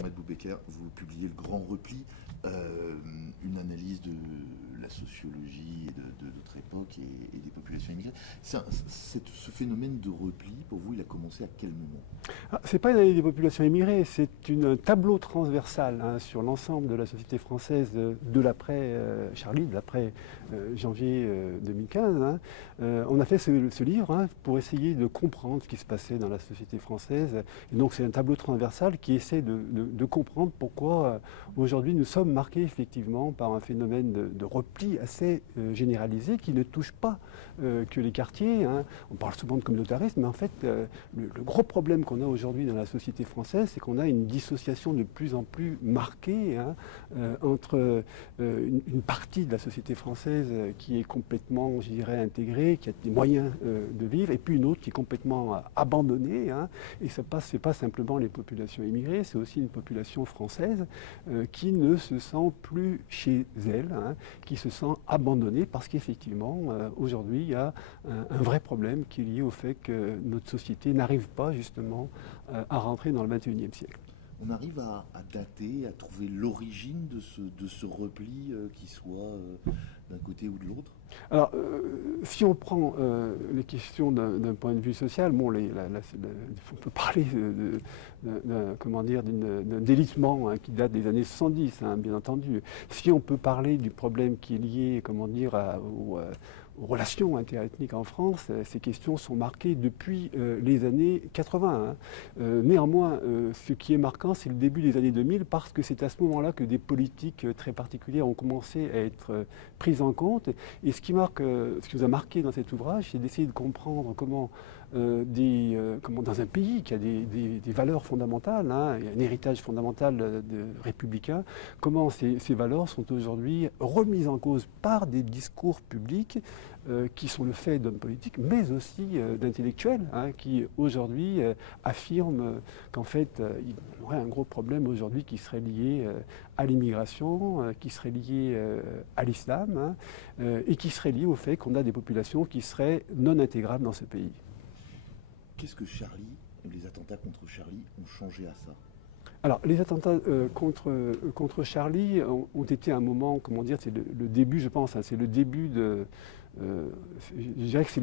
Ahmed Boubeker, vous publiez Le Grand Repli, une analyse de la sociologie de notre époque et des populations immigrées. Ce phénomène de repli, pour vous, il a commencé à quel moment? Ce n'est pas une analyse des populations immigrées, c'est un tableau transversal sur l'ensemble de la société française de l'après Charlie, de l'après janvier 2015. On a fait ce livre pour essayer de comprendre ce qui se passait dans la société française. Et donc c'est un tableau transversal qui essaie de comprendre pourquoi aujourd'hui nous sommes marqués effectivement par un phénomène de repli assez généralisé qui ne touche pas que les quartiers. On parle souvent de communautarisme, mais en fait le gros problème qu'on a aujourd'hui dans la société française, c'est qu'on a une dissociation de plus en plus marquée entre une partie de la société française qui est complètement, je dirais, intégrée, qui a des moyens de vivre, et puis une autre qui est complètement abandonnée. Et ce n'est pas simplement les populations immigrées, c'est aussi une population française qui ne se sent plus chez elle, qui se sent abandonnée parce qu'effectivement, aujourd'hui, il y a un vrai problème qui est lié au fait que notre société n'arrive pas justement à rentrer dans le XXIe siècle. On arrive à dater, à trouver l'origine de ce repli, qui soit d'un côté ou de l'autre? Alors, si on prend les questions d'un point de vue social, bon, on peut parler d'un délitement qui date des années 70, bien entendu. Si on peut parler du problème qui est lié, aux relations interethniques en France, ces questions sont marquées depuis les années 80. Néanmoins, ce qui est marquant, c'est le début des années 2000, parce que c'est à ce moment-là que des politiques très particulières ont commencé à être prises en compte. Et ce qui nous a marqué dans cet ouvrage, c'est d'essayer de comprendre comment dans un pays qui a des valeurs fondamentales, un héritage fondamental républicain, comment ces valeurs sont aujourd'hui remises en cause par des discours publics qui sont le fait d'hommes politiques, mais aussi d'intellectuels, qui aujourd'hui affirment qu'en fait, il y aurait un gros problème aujourd'hui qui serait lié à l'immigration, qui serait lié à l'islam, et qui serait lié au fait qu'on a des populations qui seraient non intégrables dans ce pays. Qu'est-ce que les attentats contre Charlie ont changé à ça? Alors, les attentats contre Charlie ont été un moment, comment dire, c'est le début, je pense, c'est le début de... je dirais que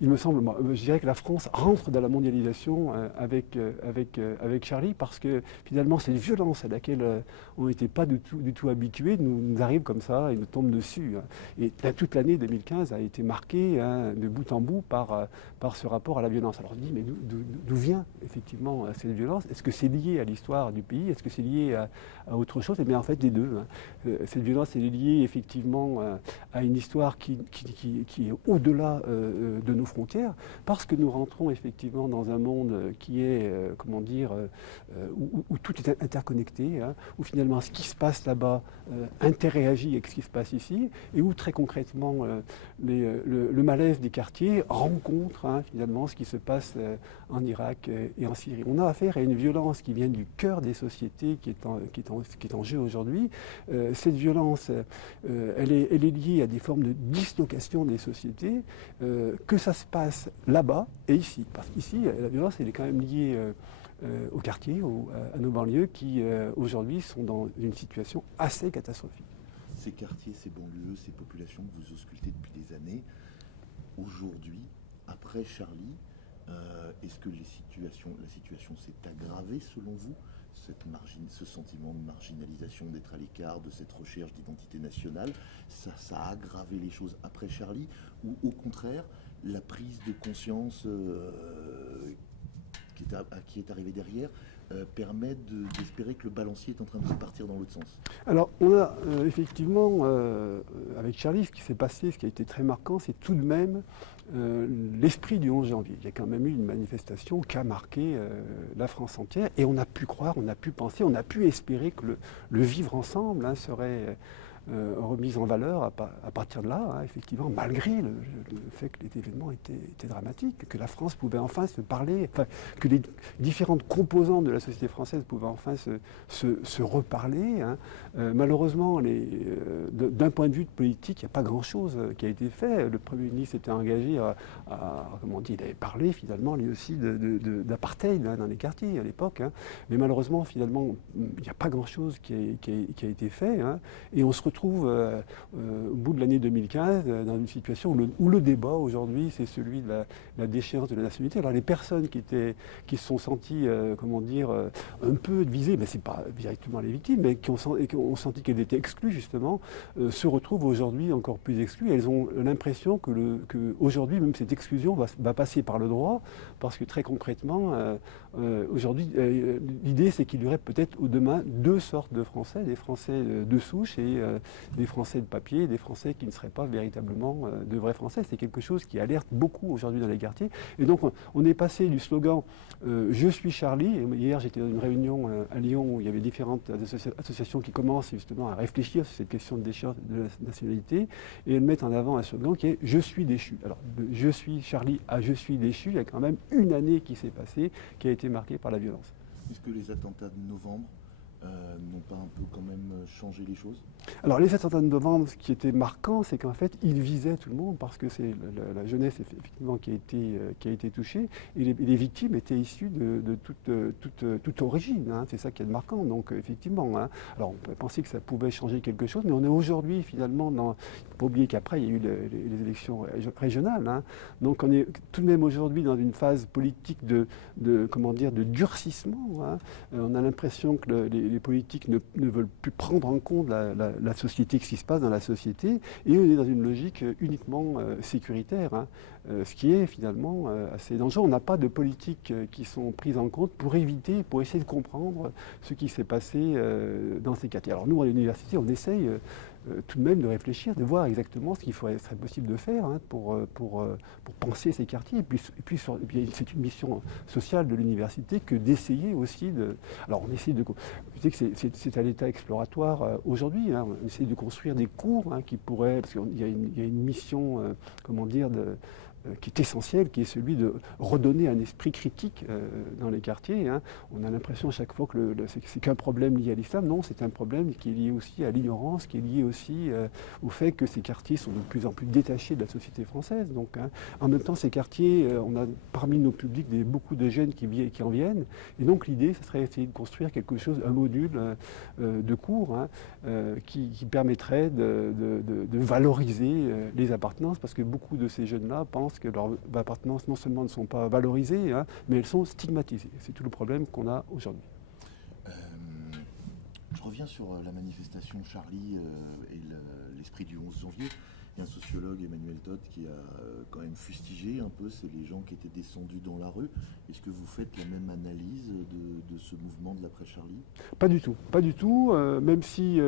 il me semble, je dirais que la France rentre dans la mondialisation avec Charlie, parce que finalement cette violence à laquelle on n'était pas du tout habitués nous arrive comme ça et nous tombe dessus. Et toute l'année 2015 a été marquée de bout en bout par ce rapport à la violence. Alors on se dit, mais d'où vient effectivement cette violence? Est-ce que c'est lié à l'histoire du pays? Est-ce que c'est lié à autre chose? Eh bien en fait les deux. Cette violence elle est liée effectivement à une histoire qui est au-delà de nos frontières, parce que nous rentrons effectivement dans un monde qui est, où tout est interconnecté, où finalement ce qui se passe là-bas interréagit avec ce qui se passe ici, et où très concrètement le malaise des quartiers rencontre finalement ce qui se passe en Irak et en Syrie. On a affaire à une violence qui vient du cœur des sociétés, qui est en jeu aujourd'hui. Cette violence, elle est liée à des formes de dislocation des sociétés, que ça se passe là-bas et ici. Parce qu'ici, la violence, elle est quand même liée aux quartiers, à nos banlieues qui, aujourd'hui, sont dans une situation assez catastrophique. Ces quartiers, ces banlieues, ces populations que vous auscultez depuis des années, aujourd'hui, après Charlie, est-ce que la situation s'est aggravée selon vous? Ce sentiment de marginalisation, d'être à l'écart, de cette recherche d'identité nationale, ça a aggravé les choses après Charlie? Ou au contraire, la prise de conscience qui est arrivée derrière permet d'espérer que le balancier est en train de repartir dans l'autre sens? Alors, on a effectivement, avec Charlie, ce qui s'est passé, ce qui a été très marquant, c'est tout de même l'esprit du 11 janvier. Il y a quand même eu une manifestation qui a marqué la France entière, et on a pu croire, on a pu penser, on a pu espérer que le vivre ensemble serait remise en valeur à partir de là, hein, effectivement, malgré le fait que les événements étaient dramatiques, que la France pouvait enfin se parler, enfin, que les différentes composantes de la société française pouvaient enfin se reparler. Hein. Malheureusement, d'un point de vue politique, il n'y a pas grand-chose qui a été fait. Le Premier ministre s'était engagé comment on dit, il avait parlé finalement lui aussi d'apartheid dans les quartiers à l'époque. Hein. Mais malheureusement, finalement, il n'y a pas grand-chose qui a été fait. Hein. Et on se retrouve au bout de l'année 2015 dans une situation où le débat aujourd'hui, c'est celui de la déchéance de la nationalité. Alors les personnes qui se sont senties, comment dire, un peu visées, mais ce n'est pas directement les victimes, mais qui ont senti qu'elles étaient exclues justement, se retrouvent aujourd'hui encore plus exclues. Elles ont l'impression que aujourd'hui, même cette exclusion va passer par le droit, parce que très concrètement, aujourd'hui, l'idée c'est qu'il y aurait peut-être demain deux sortes de Français, des Français de souche et des Français de papier, des Français qui ne seraient pas véritablement de vrais Français. C'est quelque chose qui alerte beaucoup aujourd'hui dans les quartiers. Et donc on est passé du slogan Je suis Charlie. Et hier j'étais dans une réunion à Lyon où il y avait différentes associations qui commencent justement à réfléchir sur cette question de déchéance de la nationalité, et elles mettent en avant un slogan qui est Je suis déchu. Alors de Je suis Charlie à Je suis déchu, il y a quand même une année qui s'est passée, qui a été marquée par la violence. Est-ce que les attentats de novembre n'ont pas un peu quand même changé les choses? Alors les attentats de novembre, ce qui était marquant, c'est qu'en fait, ils visaient tout le monde parce que c'est la jeunesse effectivement qui a été touchée, et les victimes étaient issues de toute origine. Hein, c'est ça qui est marquant. Donc effectivement, hein, alors on peut penser que ça pouvait changer quelque chose, mais on est aujourd'hui finalement il ne faut pas oublier qu'après il y a eu les élections régionales. Hein, donc on est tout de même aujourd'hui dans une phase politique comment dire, de durcissement. Hein. On a l'impression que les politiques ne veulent plus prendre en compte la société, ce qui se passe dans la société, et on est dans une logique uniquement sécuritaire, hein, ce qui est finalement assez dangereux. On n'a pas de politiques qui sont prises en compte pour éviter, pour essayer de comprendre ce qui s'est passé dans ces quartiers. Alors nous, à l'université, on essaye tout de même de réfléchir, de voir exactement ce qu'il serait possible de faire, hein, pour penser ces quartiers. Et puis c'est une mission sociale de l'université que d'essayer aussi de... Alors on essaie de... Je dis que c'est à l'état exploratoire aujourd'hui. Hein, on essaie de construire des cours qui pourraient... Parce qu'il y a une mission, comment dire, qui est essentiel, qui est celui de redonner un esprit critique dans les quartiers. Hein. On a l'impression à chaque fois que c'est qu'un problème lié à l'islam. Non, c'est un problème qui est lié aussi à l'ignorance, qui est lié aussi au fait que ces quartiers sont de plus en plus détachés de la société française. Donc, hein, en même temps, ces quartiers, on a parmi nos publics beaucoup de jeunes qui en viennent. Et donc l'idée, ce serait d'essayer de construire quelque chose, un module de cours, hein, qui permettrait de valoriser les appartenances, parce que beaucoup de ces jeunes-là pensent que leurs appartenances non seulement ne sont pas valorisées, hein, mais elles sont stigmatisées. C'est tout le problème qu'on a aujourd'hui. Je reviens sur la manifestation Charlie et l'esprit du 11 janvier. Il y a un sociologue, Emmanuel Todt, qui a quand même fustigé un peu, c'est les gens qui étaient descendus dans la rue. Est-ce que vous faites la même analyse de ce mouvement de l'après-Charlie? Pas du tout, pas du tout, même si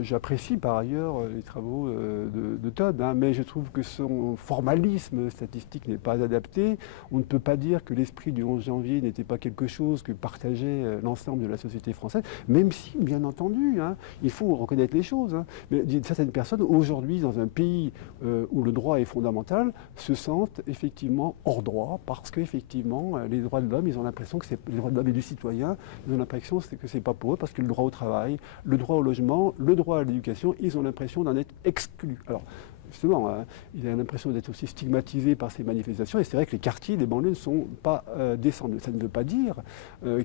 j'apprécie par ailleurs les travaux de Todt, hein, mais je trouve que son formalisme statistique n'est pas adapté. On ne peut pas dire que l'esprit du 11 janvier n'était pas quelque chose que partageait l'ensemble de la société française, même si, bien entendu, hein, il faut reconnaître les choses. Hein, mais certaines personnes, aujourd'hui, dans un pays où le droit est fondamental, se sentent effectivement hors droit, parce qu'effectivement, les droits de l'homme, ils ont l'impression que c'est les droits de l'homme et du citoyen, ils ont l'impression que c'est pas pour eux, parce que le droit au travail, le droit au logement, le droit à l'éducation, ils ont l'impression d'en être exclus. Alors, justement, hein, il a l'impression d'être aussi stigmatisé par ces manifestations, et c'est vrai que les quartiers, les banlieues ne sont pas descendus. Ça ne veut pas dire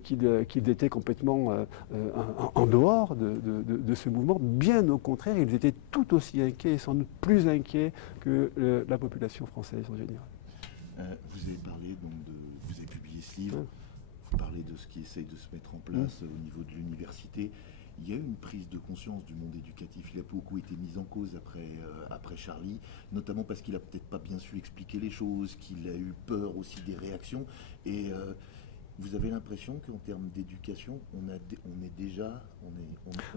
qu'ils étaient complètement en dehors de ce mouvement. Bien au contraire, ils étaient tout aussi inquiets, et sans doute plus inquiets que la population française en général. Vous avez parlé donc vous avez publié ce livre. Vous parlez de ce qui essaye de se mettre en place au niveau de l'université. Il y a eu une prise de conscience du monde éducatif. Il a beaucoup été mis en cause après Charlie, notamment parce qu'il a peut-être pas bien su expliquer les choses, qu'il a eu peur aussi des réactions. Et Vous avez l'impression qu'en termes d'éducation, on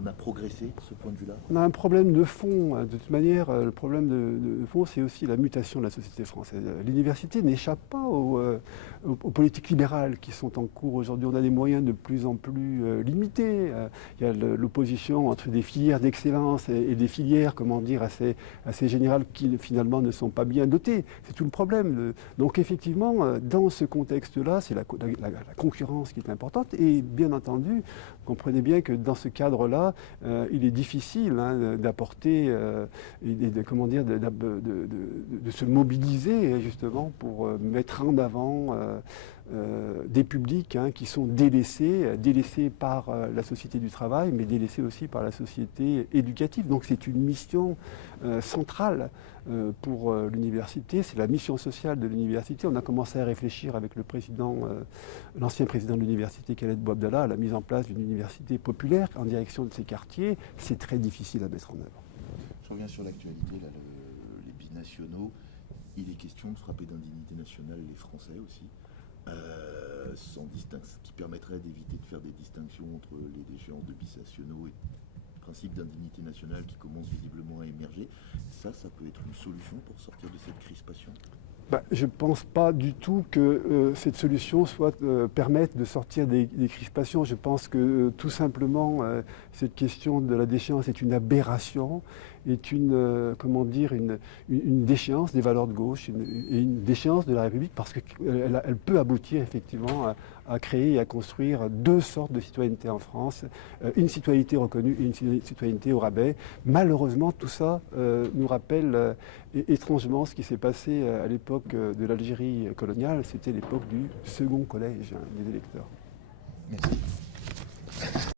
a progressé de ce point de vue-là? On a un problème de fond. De toute manière, le problème de fond, c'est aussi la mutation de la société française. L'université n'échappe pas aux politiques libérales qui sont en cours aujourd'hui. On a des moyens de plus en plus limités. Il y a l'opposition entre des filières d'excellence et des filières, comment dire, assez générales qui finalement ne sont pas bien dotées. C'est tout le problème. Donc effectivement, dans ce contexte-là, c'est la concurrence qui est importante. Et bien entendu, comprenez bien que dans ce cadre-là, il est difficile d'apporter, de se mobiliser justement pour mettre en avant des publics qui sont délaissés par la société du travail, mais délaissés aussi par la société éducative. Donc c'est une mission centrale pour l'université, c'est la mission sociale de l'université. On a commencé à réfléchir avec l'ancien président de l'université, Khaled Bouabdallah, à la mise en place d'une université populaire en direction de ces quartiers. C'est très difficile à mettre en œuvre. Je reviens sur l'actualité, les binationaux. Il est question de frapper d'indignité nationale les Français aussi, ce qui permettrait d'éviter de faire des distinctions entre les déchéances de binationaux et le principe d'indignité nationale qui commence visiblement à émerger. Ça peut être une solution pour sortir de cette crispation? Je ne pense pas du tout que cette solution permette de sortir des crispations. Je pense que tout simplement, cette question de la déchéance est une aberration, est une déchéance des valeurs de gauche et une déchéance de la République parce qu'elle peut aboutir effectivement à créer et à construire deux sortes de citoyenneté en France, une citoyenneté reconnue et une citoyenneté au rabais. Malheureusement, tout ça nous rappelle étrangement ce qui s'est passé à l'époque de l'Algérie coloniale. C'était l'époque du second collège des électeurs. Merci.